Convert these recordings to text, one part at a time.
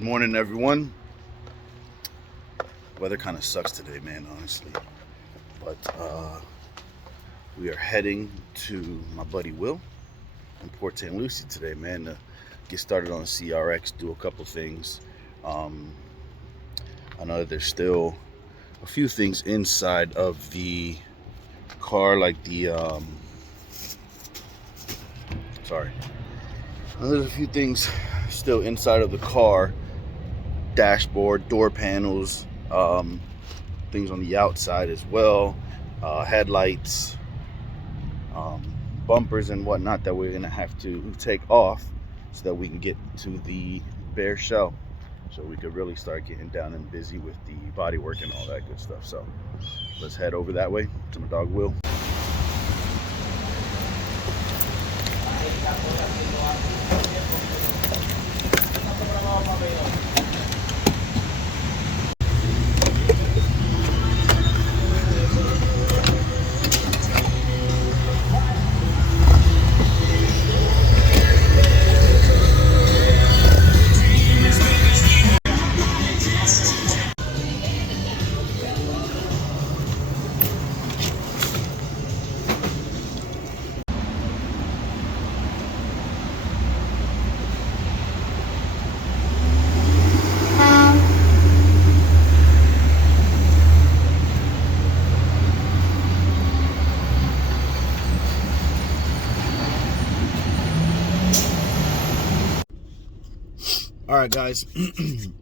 Good morning, everyone. Weather kind of sucks today, man, honestly. But we are heading to my buddy Will in Port St. Lucie today, man, to get started on the CRX, do a couple things. I know that there's still a few things inside of the car, like the there's a few things still inside of the car, dashboard, door panels, things on the outside as well, headlights, bumpers and whatnot that we're gonna have to take off so that we can get to the bare shell, so we could really start getting down and busy with the body work and all that good stuff. So let's head over that way to my dog Will. All right, guys,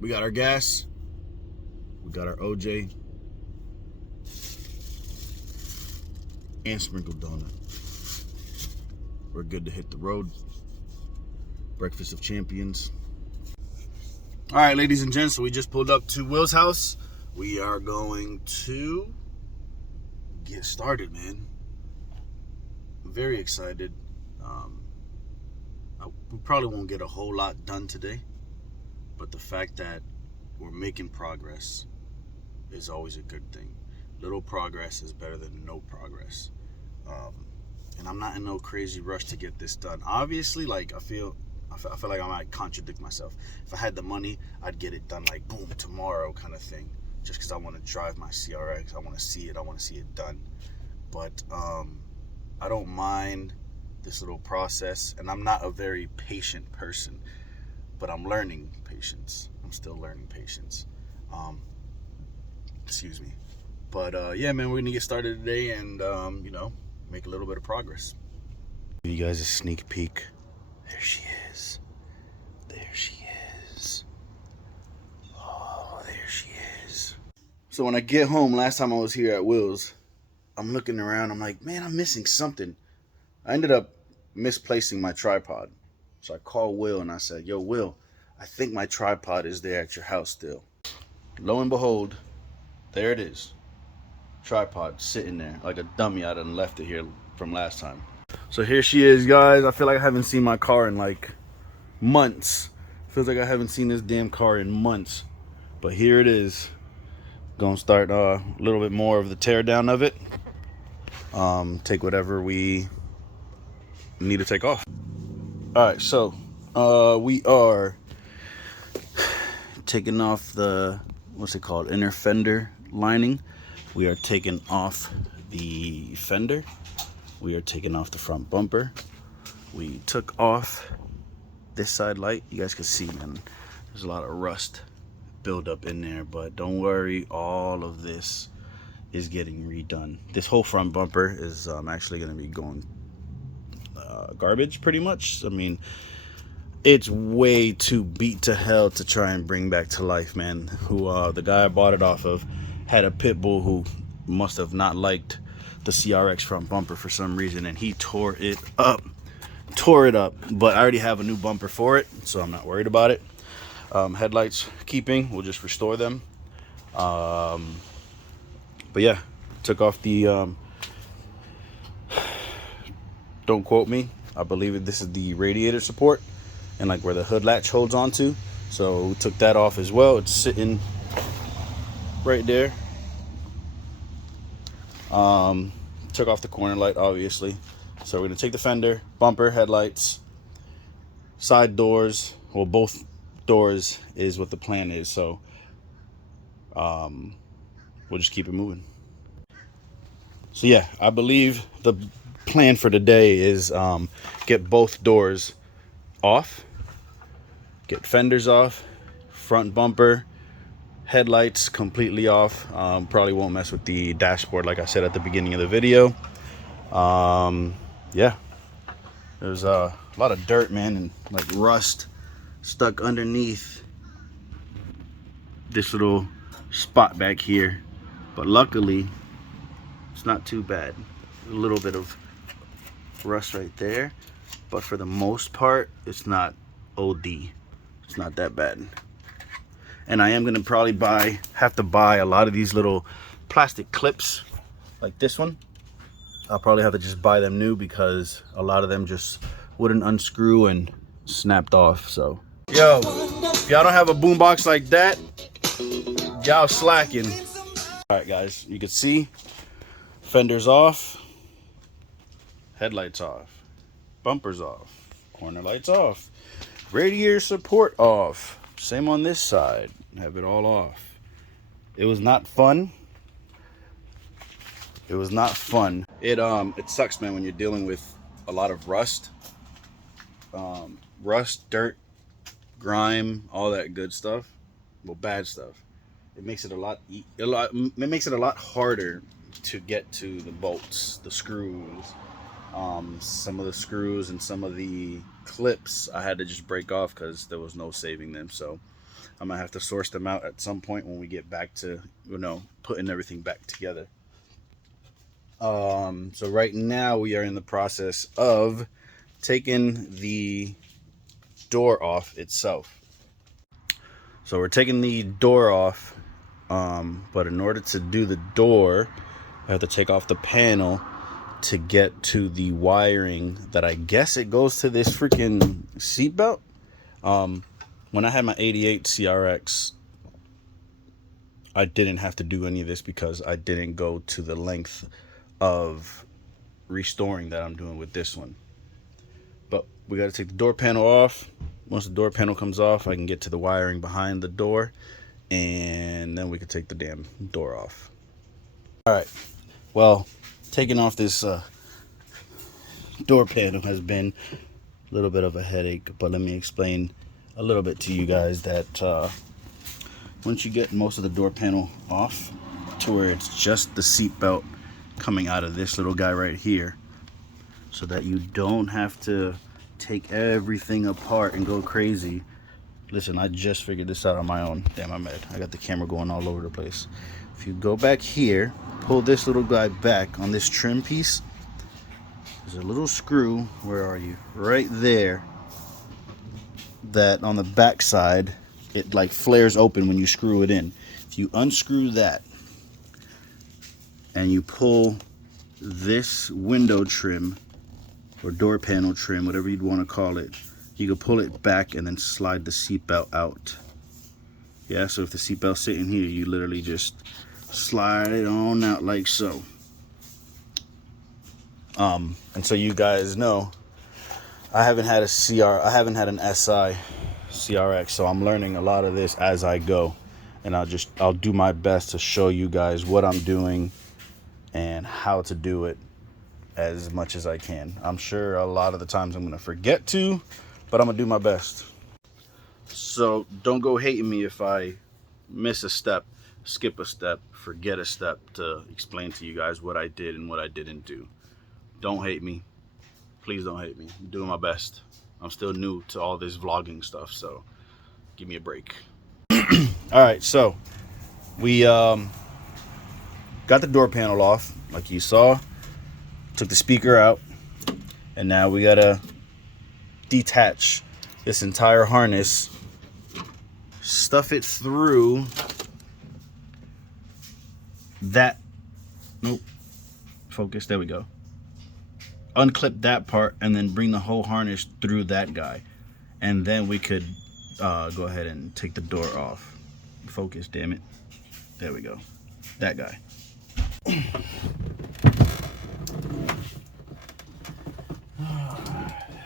we got our gas, we got our OJ, and sprinkled donut. We're good to hit the road. Breakfast of champions. All right, ladies and gents, so we just pulled up to Will's house. We are going to get started, man. I'm very excited. We probably won't get a whole lot done today, but the fact that we're making progress is always a good thing. Little progress is better than no progress. And I'm not in no crazy rush to get this done. Obviously, like I feel like I might contradict myself. If I had the money, I'd get it done like boom tomorrow kind of thing. Just because I want to drive my CRX, I want to see it. I want to see it done. But I don't mind this little process, and I'm not a very patient person, but I'm learning patience. I'm still learning patience. Excuse me. But yeah, man, we're gonna get started today and make a little bit of progress. Give you guys a sneak peek. There she is. There she is. Oh, there she is. So when I get home, last time I was here at Will's, I'm looking around, I'm like, man, I'm missing something. I ended up misplacing my tripod. So I called Will and I said, yo, Will, I think my tripod is there at your house still. Lo and behold, there it is. Tripod sitting there like a dummy. I done left it here from last time. So here she is, guys. I feel like I haven't seen my car in like months. Feels like I haven't seen this damn car in months. But here it is. Gonna start a little bit more of the tear down of it. Take whatever we need to take off. All right, so we are taking off the, what's it called, inner fender lining. We are taking off the fender. We are taking off the front bumper. We took off this side light. You guys can see, man, there's a lot of rust build up in there, but don't worry, all of this is getting redone. This whole front bumper is actually going to be going garbage pretty much. I mean, it's way too beat to hell to try and bring back to life, man. The guy I bought it off of had a pit bull who must have not liked the CRX front bumper for some reason, and he tore it up. But I already have a new bumper for it, so I'm not worried about it. Headlights keeping, we'll just restore them. But yeah, took off the don't quote me, I believe this is the radiator support and like where the hood latch holds onto. So we took that off as well. It's sitting right there. Took off the corner light, obviously. So we're gonna take the fender, bumper, headlights, side doors, well, both doors is what the plan is. So we'll just keep it moving. So yeah, I believe the plan for today is get both doors off, get fenders off, front bumper, headlights completely off. Probably won't mess with the dashboard like I said at the beginning of the video. Yeah, there's a lot of dirt, man, and like rust stuck underneath this little spot back here, but luckily it's not too bad. A little bit of rust right there, but for the most part it's not OD. It's not that bad. And I am gonna probably have to buy a lot of these little plastic clips like this one. I'll probably have to just buy them new because a lot of them just wouldn't unscrew and snapped off. So yo, if y'all don't have a boombox like that, y'all slacking. All right guys, you can see fenders off, headlights off, bumpers off, corner lights off, radiator support off. Same on this side, have it all off. It was not fun. It was not fun. It sucks, man, when you're dealing with a lot of rust, dirt, grime, all that good stuff. Well, bad stuff. It makes it it makes it a lot harder to get to the bolts, the screws. Some of the screws and some of the clips I had to just break off because there was no saving them. So I'm gonna have to source them out at some point when we get back to, you know, putting everything back together. So right now we are in the process of taking the door off itself. So we're taking the door off, but in order to do the door, I have to take off the panel to get to the wiring that I guess it goes to this freaking seatbelt. When I had my 88 CRX, I didn't have to do any of this because I didn't go to the length of restoring that I'm doing with this one. But we got to take the door panel off. Once the door panel comes off, I can get to the wiring behind the door, and then we can take the damn door off. All right, well, taking off this door panel has been a little bit of a headache, but let me explain a little bit to you guys that once you get most of the door panel off to where it's just the seat belt coming out of this little guy right here, so that you don't have to take everything apart and go crazy. Listen, I just figured this out on my own. Damn, I got the camera going all over the place. If you go back here, pull this little guy back on this trim piece, there's a little screw, where are you? Right there, that on the back side, it like flares open when you screw it in. If you unscrew that and you pull this window trim or door panel trim, whatever you'd want to call it, you can pull it back and then slide the seatbelt out. Yeah, so if the seatbelt's sitting here, you literally just slide it on out like so. And so you guys know, I haven't had an SI CRX, so I'm learning a lot of this as I go, and I'll do my best to show you guys what I'm doing and how to do it as much as I can. I'm sure a lot of the times I'm gonna forget to, but I'm gonna do my best. So don't go hating me if I miss a step, skip a step, forget a step to explain to you guys what I did and what I didn't do. Don't hate me. Please don't hate me. I'm doing my best. I'm still new to all this vlogging stuff, so give me a break. All right, so we got the door panel off, like you saw. Took the speaker out, and now we gotta detach this entire harness, stuff it through that, nope, focus, there we go. Unclip that part and then bring the whole harness through that guy, and then we could go ahead and take the door off. Focus, damn it. There we go. That guy.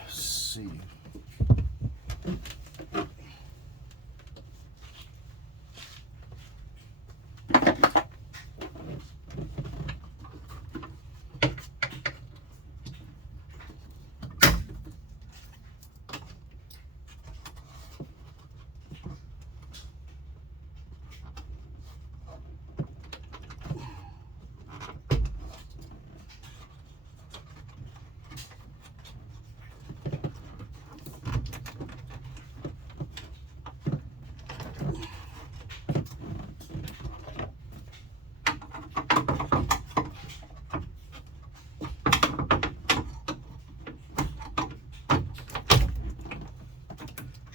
Let's see.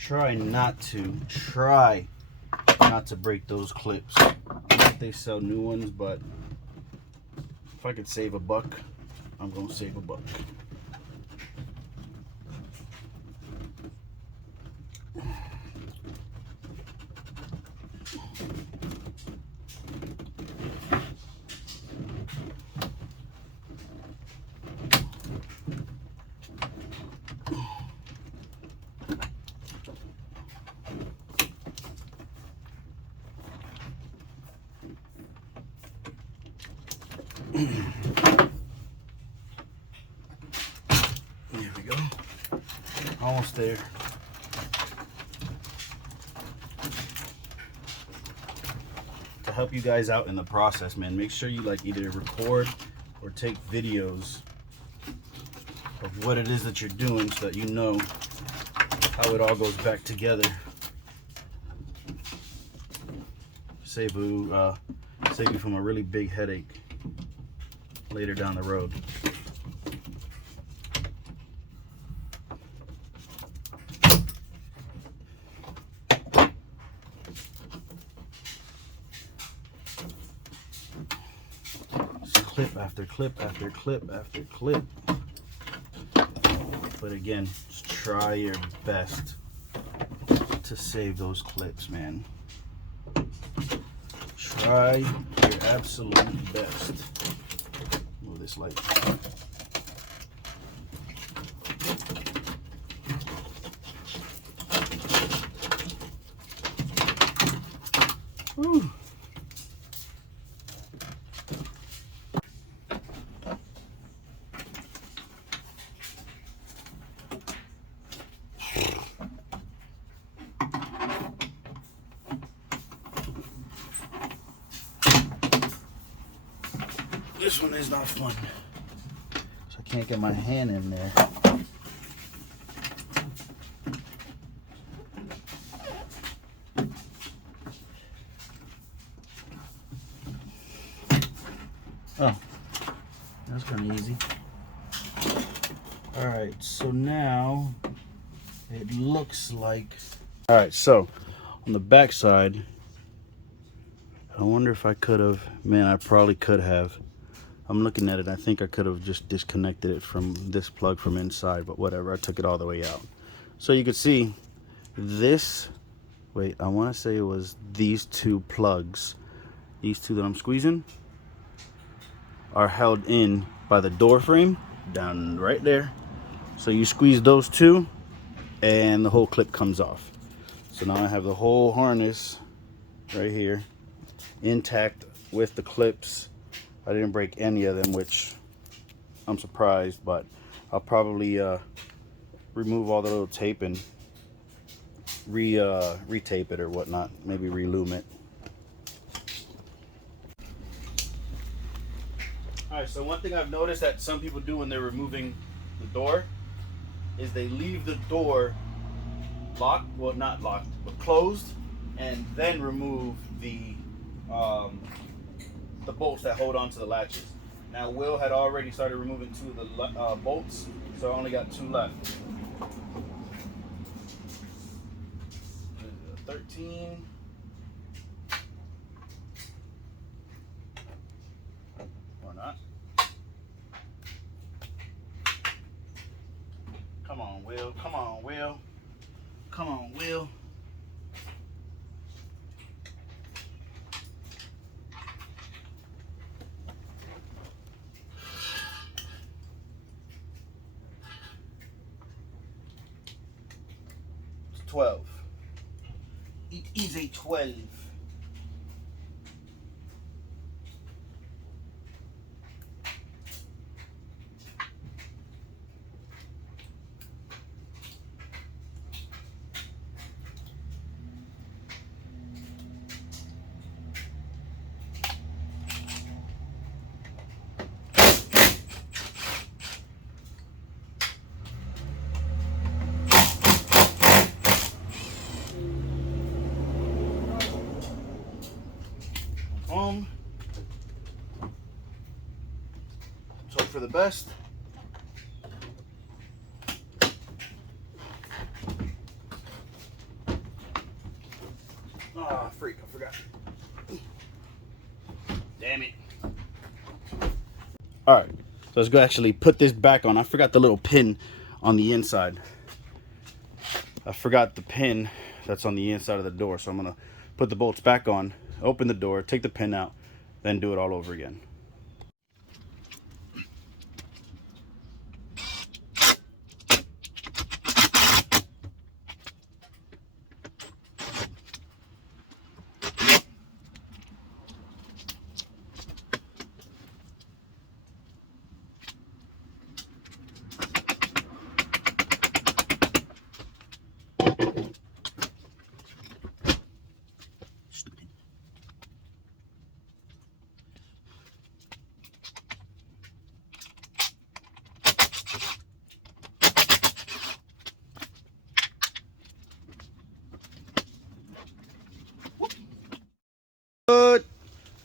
try not to break those clips. They sell new ones, but if I could save a buck, I'm gonna save a buck. Here we go. Almost there. To help you guys out in the process, man, make sure you like either record or take videos of what it is that you're doing so that you know how it all goes back together. Save you from a really big headache later down the road. Just clip after clip after clip after clip. But again, just try your best to save those clips, man. Try your absolute best. Move this light. Whew. This one is not fun, so I can't get my hand in there. Oh, that's kind of easy. All right, so now it looks like. All right, so on the back side, I wonder if I could have. Man, I probably could have. I'm looking at it. I think I could have just disconnected it from this plug from inside, but whatever. I took it all the way out. So you could see this. Wait, I want to say it was these two plugs. These two that I'm squeezing are held in by the door frame down right there. So you squeeze those two and the whole clip comes off. So now I have the whole harness right here intact with the clips. I didn't break any of them, which I'm surprised, but I'll probably remove all the little tape and retape it or whatnot, maybe relume it. Alright, so one thing I've noticed that some people do when they're removing the door is they leave the door locked, well not locked, but closed, and then remove the bolts that hold on to the latches. Now Will had already started removing two of the bolts, so I only got two left. 13. Or not. Come on, Will. Come on, Will. Come on, Will. It's 12. It is a 12. So for the best. Oh, freak, I forgot. Damn it. All right, so let's go actually put this back on. I forgot the little pin on the inside. I forgot the pin that's on the inside of the door. So I'm gonna put the bolts back on, open the door, take the pin out, then do it all over again.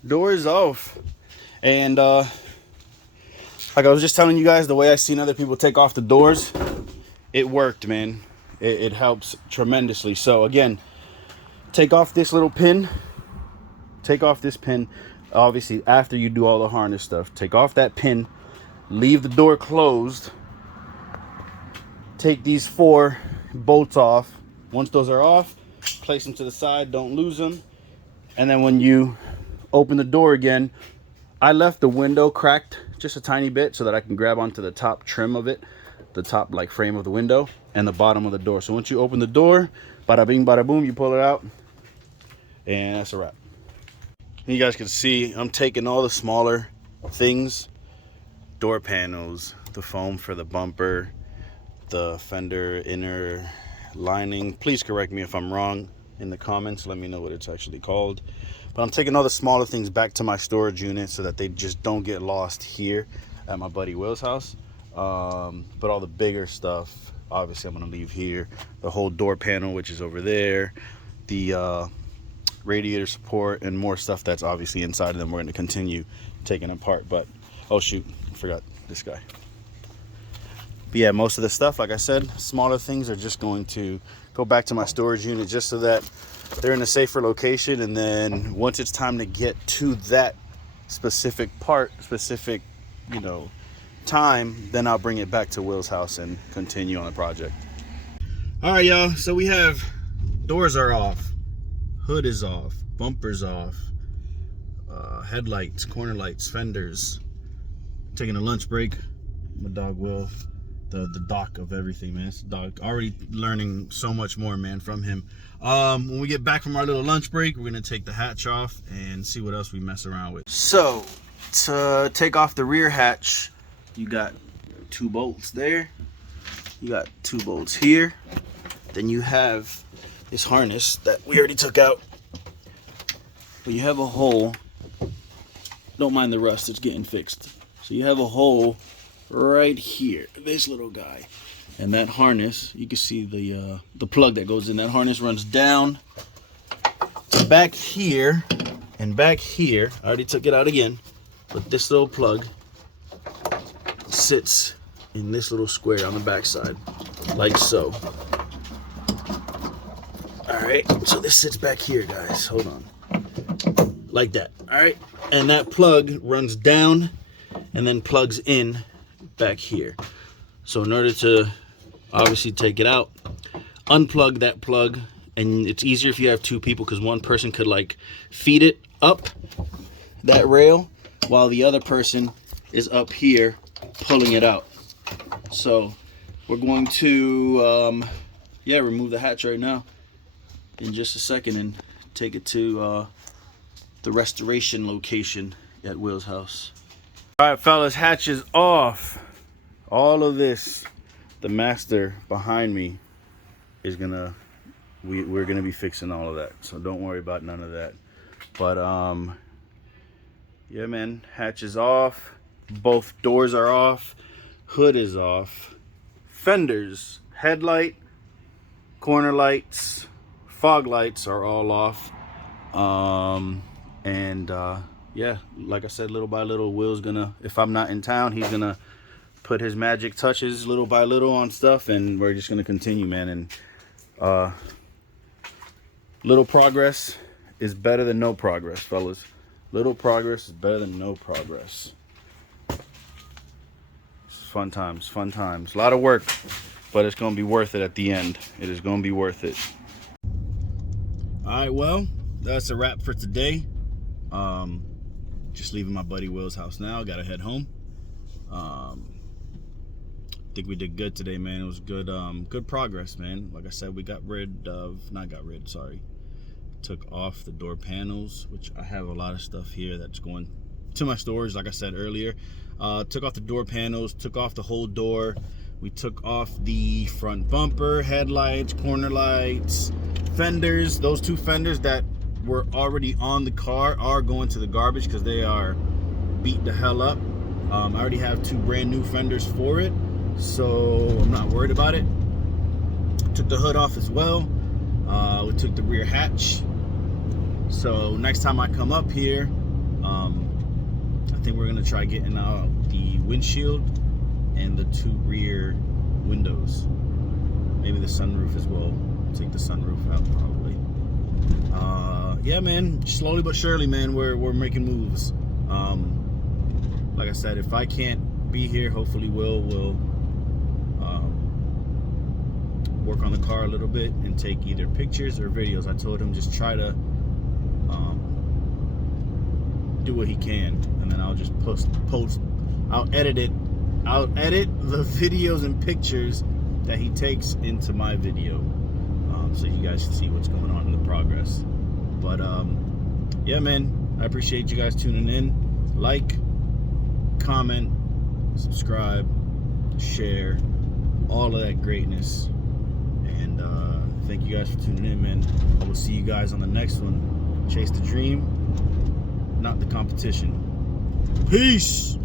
Door is off. And like I was just telling you guys, the way I seen other people take off the doors, it worked, man. It helps tremendously. So again, take off this little pin. Take off this pin. Obviously, after you do all the harness stuff, take off that pin. Leave the door closed. Take these 4 bolts off. Once those are off, place them to the side. Don't lose them. And then when you open the door again, I left the window cracked just a tiny bit so that I can grab onto the top trim of it, the top like frame of the window, and the bottom of the door. So once you open the door, bada bing bada boom, you pull it out, and that's a wrap. And you guys can see I'm taking all the smaller things, door panels, the foam for the bumper, the fender inner lining. Please correct me if I'm wrong in the comments. Let me know what it's actually called. But I'm taking all the smaller things back to my storage unit so that they just don't get lost here at my buddy Will's house. But all the bigger stuff, obviously, I'm going to leave here. The whole door panel, which is over there, the radiator support, and more stuff that's obviously inside of them. We're going to continue taking apart. But oh shoot, I forgot this guy. But yeah, most of the stuff, like I said, smaller things are just going to go back to my storage unit just so that they're in a safer location. And then once it's time to get to that specific part, specific, you know, time, then I'll bring it back to Will's house and continue on the project. All right, y'all. So we have doors are off, hood is off, bumpers off, headlights, corner lights, fenders. Taking a lunch break. My dog Will. The doc of everything, man. It's dog already learning so much more, man, from him. When we get back from our little lunch break, we're gonna take the hatch off and see what else we mess around with. So to take off the rear hatch, you got 2 bolts there, you got 2 bolts here, then you have this harness that we already took out, but you have a hole. Don't mind the rust, it's getting fixed. So you have a hole right here, this little guy, and that harness, you can see the plug that goes in. That harness runs down to back here, and back here, I already took it out again, but this little plug sits in this little square on the back side, like so. All right, so this sits back here, guys. Hold on, like that. All right, and that plug runs down and then plugs in back here. So in order to obviously take it out, unplug that plug, and it's easier if you have 2 people, because one person could like feed it up that rail while the other person is up here pulling it out. So we're going to remove the hatch right now in just a second and take it to the restoration location at Will's house. All right, fellas, hatch is off. All of this, the master behind me is gonna, we're gonna be fixing all of that. So don't worry about none of that. But yeah, man, hatch is off. Both doors are off. Hood is off. Fenders, headlight, corner lights, fog lights are all off. Yeah, like I said, little by little, Will's gonna, if I'm not in town, he's gonna put his magic touches little by little on stuff, and we're just gonna continue, man. And little progress is better than no progress, fellas. Little progress is better than no progress. Fun times, fun times. A lot of work, but it's going to be worth it at the end. It is going to be worth it. All right, well, that's a wrap for today. Just leaving my buddy Will's house now. Got to head home. I think we did good today, man. It was good, good progress, man. Like I said, we took off the door panels, which I have a lot of stuff here that's going to my storage, like I said earlier. Took off the door panels, took off the whole door. We took off the front bumper, headlights, corner lights, fenders. Those two fenders that were already on the car are going to the garbage because they are beat the hell up. I already have two brand new fenders for it, so I'm not worried about it. Took the hood off as well. We took the rear hatch. So next time I come up here, I think we're gonna try getting out the windshield and the two rear windows. Maybe the sunroof as well. Take the sunroof out probably. Yeah, man. Slowly but surely, man. We're making moves. Like I said, if I can't be here, hopefully we'll work on the car a little bit and take either pictures or videos. I told him just try to do what he can, and then I'll just post. I'll edit the videos and pictures that he takes into my video, so you guys can see what's going on in the progress. But yeah, man, I appreciate you guys tuning in. Like, comment, subscribe, share, all of that greatness. And thank you guys for tuning in, man. I will see you guys on the next one. Chase the dream, not the competition. Peace.